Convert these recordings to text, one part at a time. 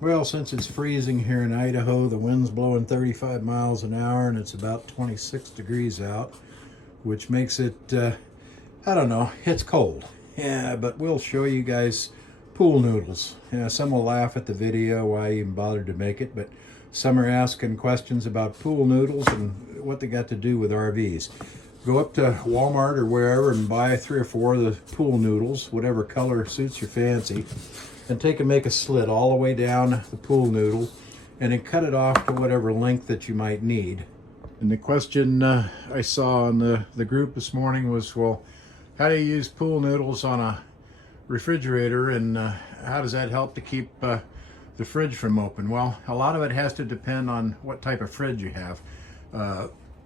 Well, since it's freezing here in Idaho, the wind's blowing 35 miles an hour and it's about 26 degrees out, which makes it, I don't know, it's cold. Yeah, but we'll show you guys pool noodles. Yeah, some will laugh at the video, why I even bothered to make it, but some are asking questions about pool noodles and what they got to do with RVs. Go up to Walmart or wherever and buy 3 or 4 of the pool noodles, whatever color suits your fancy, and make a slit all the way down the pool noodle and then cut it off to whatever length that you might need. And the question I saw on the group this morning was, well, how do you use pool noodles on a refrigerator, and how does that help to keep the fridge from open? Well, a lot of it has to depend on what type of fridge you have.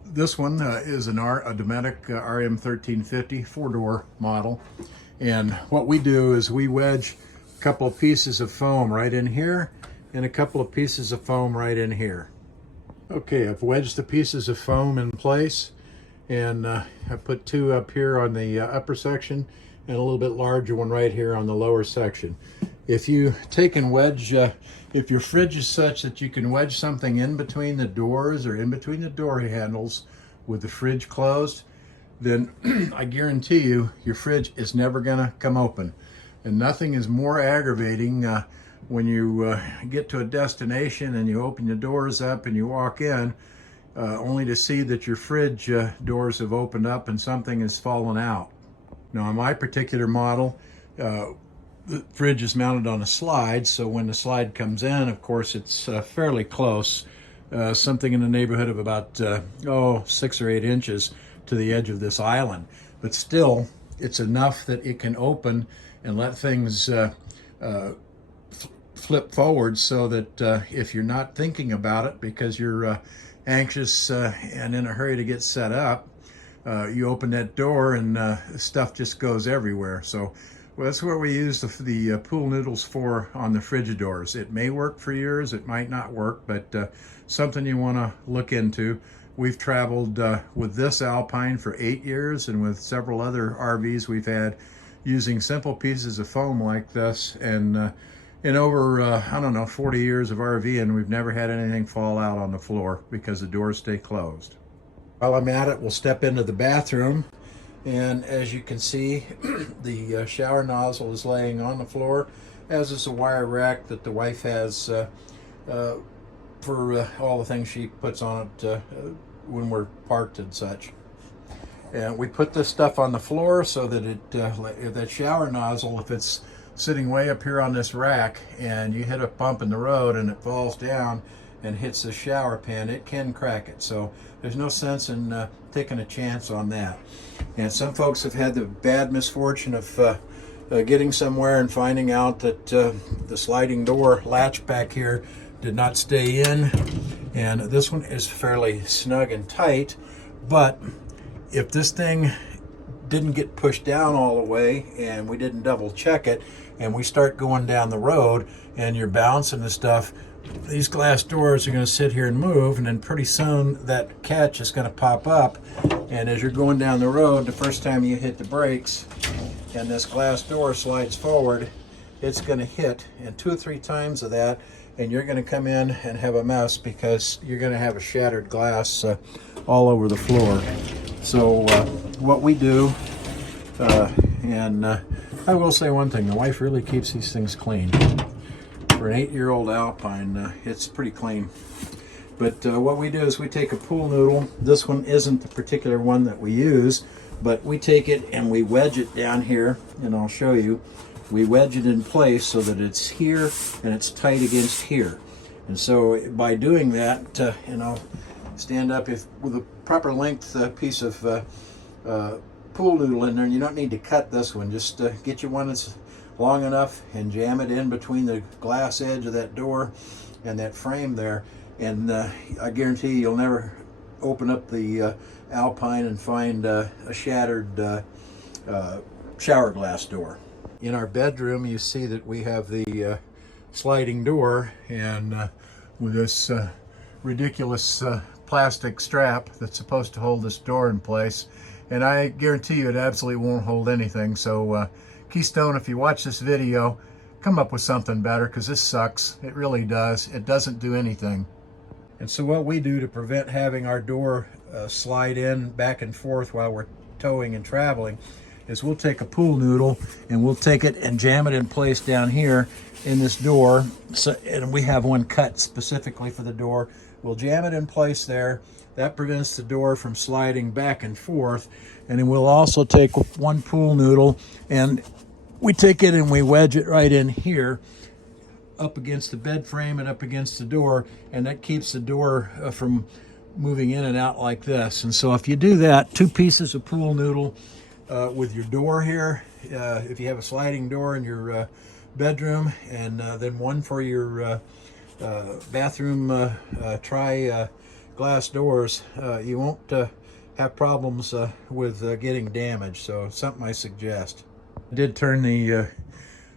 This one is a Dometic RM1350 4-door model, and what we do is we wedge a couple of pieces of foam right in here and a couple of pieces of foam right in here. Okay, I've wedged the pieces of foam in place, and I put 2 up here on the upper section and a little bit larger one right here on the lower section. If you take and wedge, if your fridge is such that you can wedge something in between the doors or in between the door handles with the fridge closed, then I guarantee you your fridge is never gonna come open. And nothing is more aggravating when you get to a destination and you open your doors up and you walk in, only to see that your fridge doors have opened up and something has fallen out. Now, on my particular model, the fridge is mounted on a slide, so when the slide comes in, of course, it's fairly close, something in the neighborhood of about 6 or 8 inches to the edge of this island. But still, it's enough that it can open and let things flip forward, so that if you're not thinking about it because you're anxious and in a hurry to get set up, you open that door and stuff just goes everywhere. So that's what we use the pool noodles for on the Frigidors. It may work for yours, it might not work, but something you want to look into. We've traveled with this Alpine for 8 years, and with several other RVs we've had using simple pieces of foam like this, and in over, I don't know, 40 years of RVing, we've never had anything fall out on the floor because the doors stay closed. While I'm at it, we'll step into the bathroom, and as you can see, the shower nozzle is laying on the floor, as is a wire rack that the wife has for all the things she puts on it when we're parked and such. And we put this stuff on the floor so that that shower nozzle, if it's sitting way up here on this rack and you hit a bump in the road and it falls down and hits the shower pan, it can crack it. So there's no sense in taking a chance on that. And some folks have had the bad misfortune of getting somewhere and finding out that the sliding door latch back here did not stay in, and this one is fairly snug and tight, but if this thing didn't get pushed down all the way and we didn't double check it, and we start going down the road and you're bouncing the stuff, these glass doors are going to sit here and move, and then pretty soon that catch is going to pop up, and as you're going down the road, the first time you hit the brakes and this glass door slides forward, it's going to hit, and 2 or 3 times of that, and you're going to come in and have a mess because you're going to have a shattered glass all over the floor. So what we do, and I will say one thing, the wife really keeps these things clean. For an 8-year-old Alpine, it's pretty clean. But what we do is we take a pool noodle. This one isn't the particular one that we use, but we take it and we wedge it down here, and I'll show you. We wedge it in place so that it's here and it's tight against here. And so by doing that, stand up with a proper length piece of pool noodle in there, and you don't need to cut this one. Just get you one that's long enough and jam it in between the glass edge of that door and that frame there, and I guarantee you'll never open up the Alpine and find a shattered shower glass door. In our bedroom, you see that we have the sliding door, and with this ridiculous plastic strap that's supposed to hold this door in place, and I guarantee you it absolutely won't hold anything. So Keystone, if you watch this video, come up with something better, because this sucks. It really does. It doesn't do anything. And so what we do to prevent having our door slide in back and forth while we're towing and traveling is we'll take a pool noodle and we'll take it and jam it in place down here in this door. So, and we have one cut specifically for the door. We'll jam it in place there. That prevents the door from sliding back and forth. And then we'll also take one pool noodle and we take it and we wedge it right in here up against the bed frame and up against the door, and that keeps the door from moving in and out like this. And so if you do that, 2 pieces of pool noodle with your door here, if you have a sliding door in your bedroom, and then one for your bathroom glass doors, you won't have problems with getting damaged. So something I suggest. I did turn the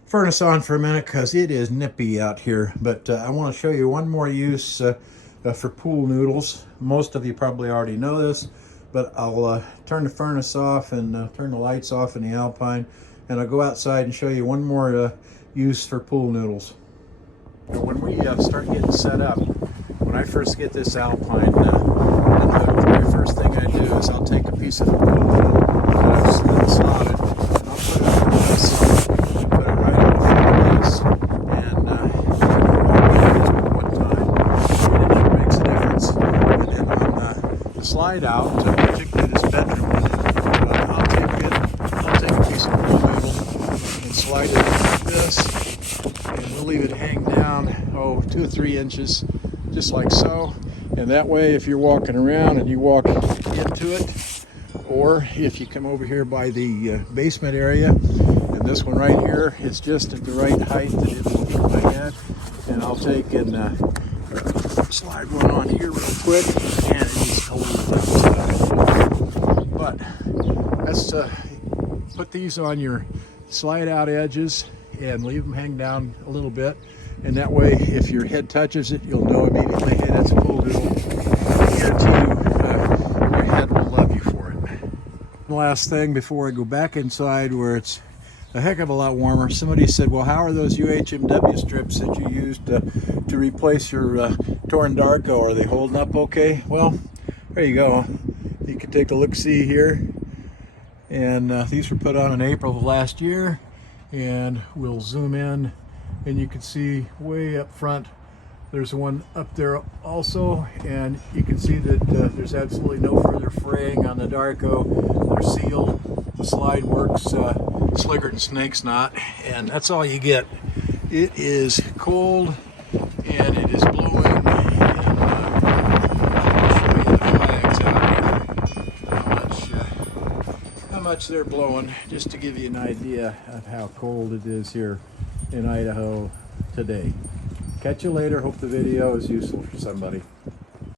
furnace on for a minute because it is nippy out here, but I want to show you one more use for pool noodles. Most of you probably already know this, but I'll turn the furnace off and turn the lights off in the Alpine, and I'll go outside and show you one more use for pool noodles. When we start getting set up, when I first get this Alpine unhooked, the very first thing I do is I'll take a piece of the pool noodle that I've slotted, and I'll put it on this. Slide out, particularly this bedroom one, I'll take a piece of pool noodle and slide it like this, and we'll leave it hang down 2 or 3 inches, just like so. And that way, if you're walking around and you walk into it, or if you come over here by the basement area, and this one right here is just at the right height that it will hit my head, and I'll take and slide one on here real quick, and it needs a little bit. But let's put these on your slide out edges and leave them hang down a little bit, and that way if your head touches it, you'll know immediately, hey, that's a pool noodle. I guarantee you your head will love you for it. One last thing before I go back inside where it's a heck of a lot warmer. Somebody said, well, how are those UHMW strips that you used to replace your torn Darko? Are they holding up okay? Well, there you go. You can take a look-see here. And these were put on in April of last year. And we'll zoom in, and you can see way up front, there's one up there also. And you can see that there's absolutely no further fraying on the Darko. They're sealed. The slide works slicker than snake's knot, and that's all you get. It is cold and it is blowing, and I'll show you the flags out here, how much they're blowing, just to give you an idea of how cold it is here in Idaho today. Catch you later. Hope the video is useful for somebody.